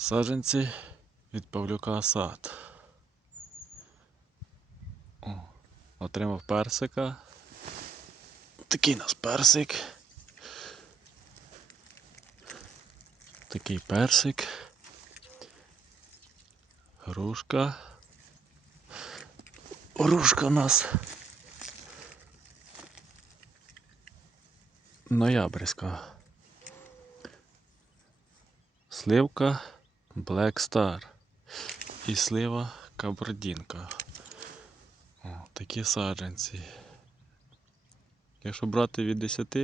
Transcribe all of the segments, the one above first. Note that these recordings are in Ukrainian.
Саджанці від Павлюка сад. О, отримав персика. Такий у нас персик. Такий персик. Грушка. Грушка у нас. Ноябрьська. Сливка Black Star і слива Кабардінка. О, такі саджанці. Якщо брати від 10,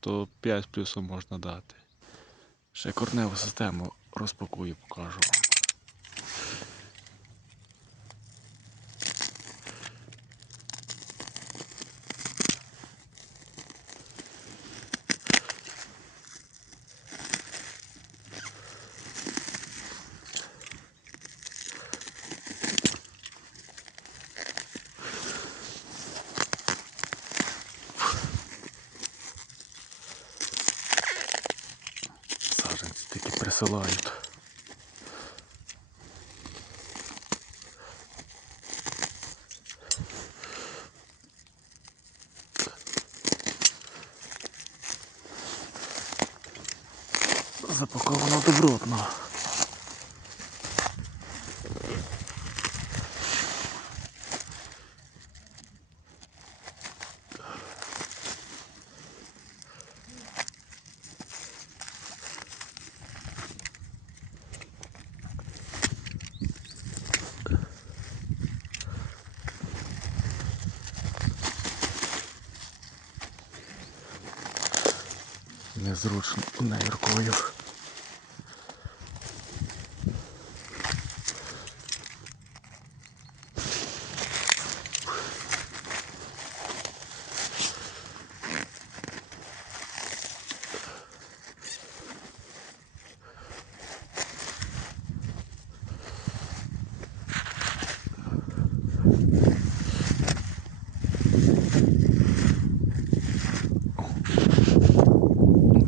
то 5 плюсом можна дати. Ще корневу систему розпакую, покажу вам. Саджанці такі присилають. Запаковано добротно. Незручно нею рукою.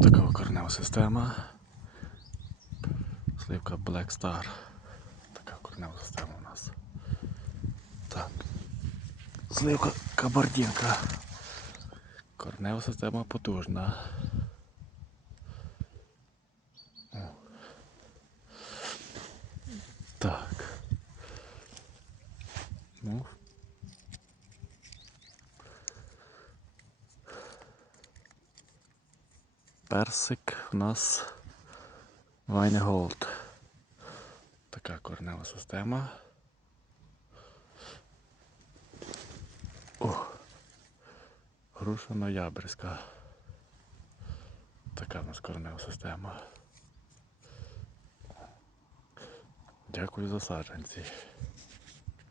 Така корнева система. Сливка Black Star. Така корнева система у нас. Так. Сливка Кабардінка. Корнева система потужна. Так. Ну. Персик у нас Вайнголд. Така корнева система. О, груша ноябрьська. Така у нас корнева система. Дякую за саджанці.